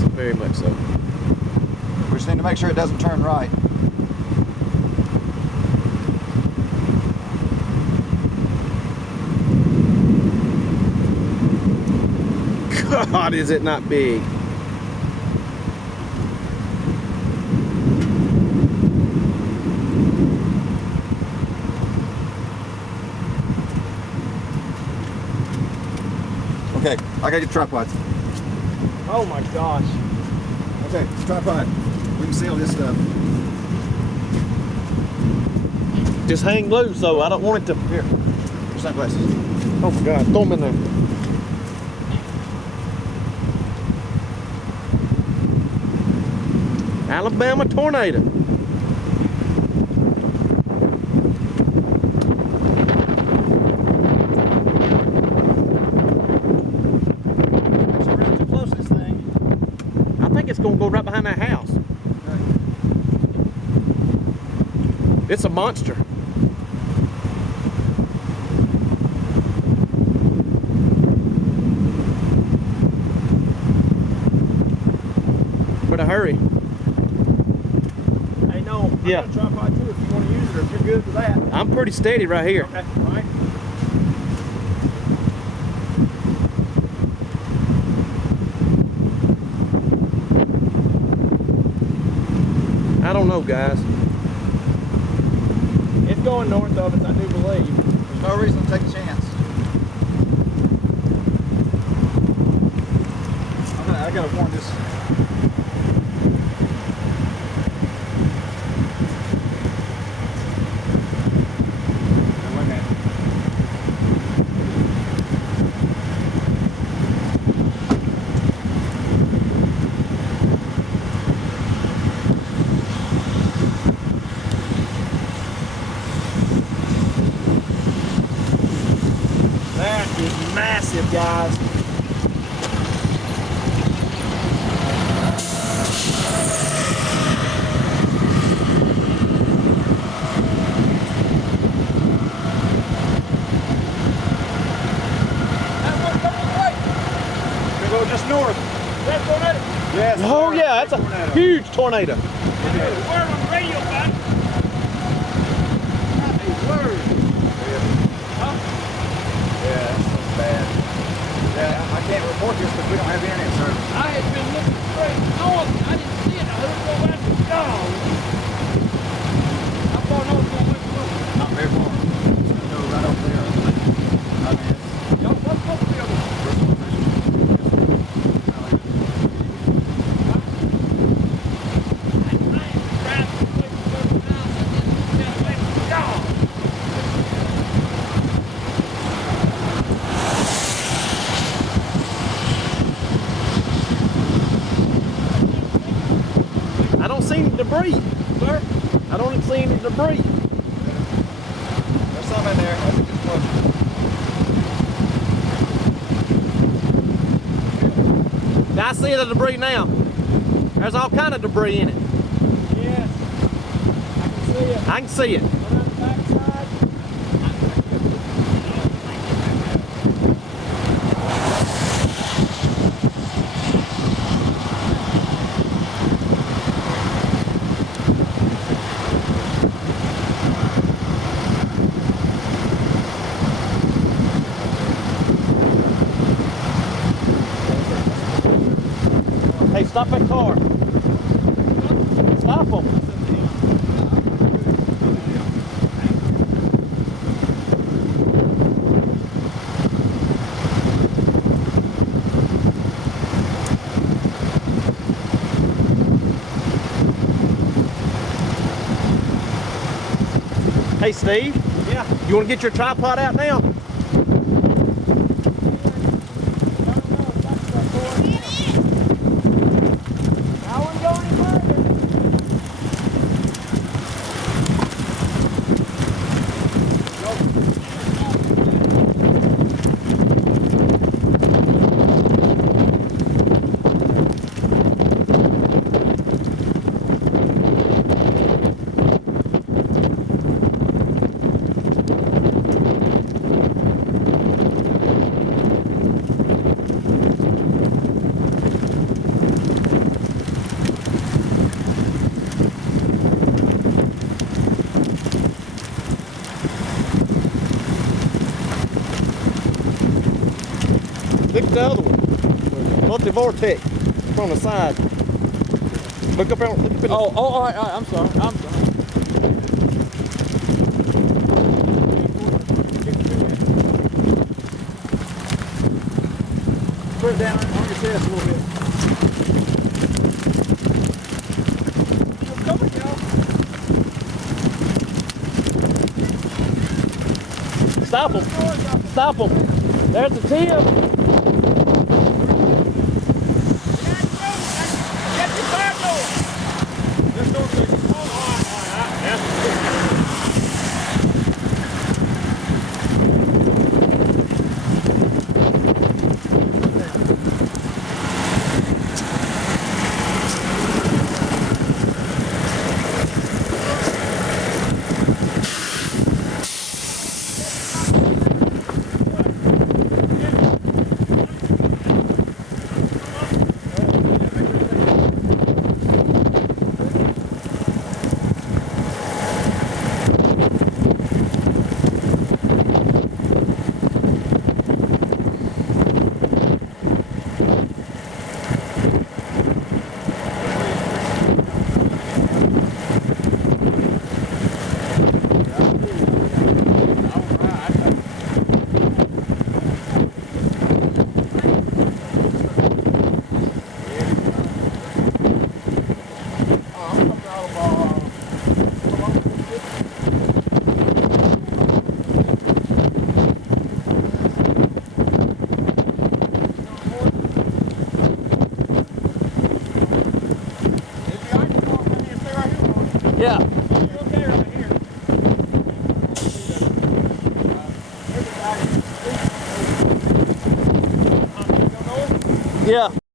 very much so. We just need to make sure it doesn't turn right. God, is it not big? Okay, I gotta get tripods. Oh my gosh. Okay, tripod. We can seal this stuff. Just hang loose though. I don't want it to. Here, your sunglasses. Oh my God, throw them in there. Alabama tornado. Make sure we're not too close to this thing. I think it's gonna go right behind that house. Okay. It's a monster. Better hurry. Hey, no. Yeah. I got a tripod too if you want to use it or if you're good with that. I'm pretty steady right here. Okay. All right. I don't know, guys. It's going north of us, I do believe. There's no reason to take a chance. I gotta warn this. Wait a minute. That is massive, guys. We go just north. That's tornado. Yes. Oh yeah, that's a huge tornado. Word on the radio, bud. Not a word. Huh? Yeah, that's so bad. Yeah, I can't report this because we don't have internet service. I had been looking straight north. I didn't see it. I heard it go back to down. How far north going west north? Not very far. It's gonna go right over there. I mean, Y'all, what's supposed to be over there? I don't see any debris. Sir? I don't see any debris. there's some in there. That's just close. I see the debris now. There's all kind of debris in it. Yes. I can see it. I can see it. Around the backside. Hey, stop that car. Stop them. Hey, Steve. Yeah. You want to get your tripod out now? I wouldn't go any further. the other one. Multi-vortex from the side. Look up there. Look up in the, All right, I'm sorry. Put it down on your chest a little bit. Stop them. Stop them. There's the tip. Yeah. Yeah.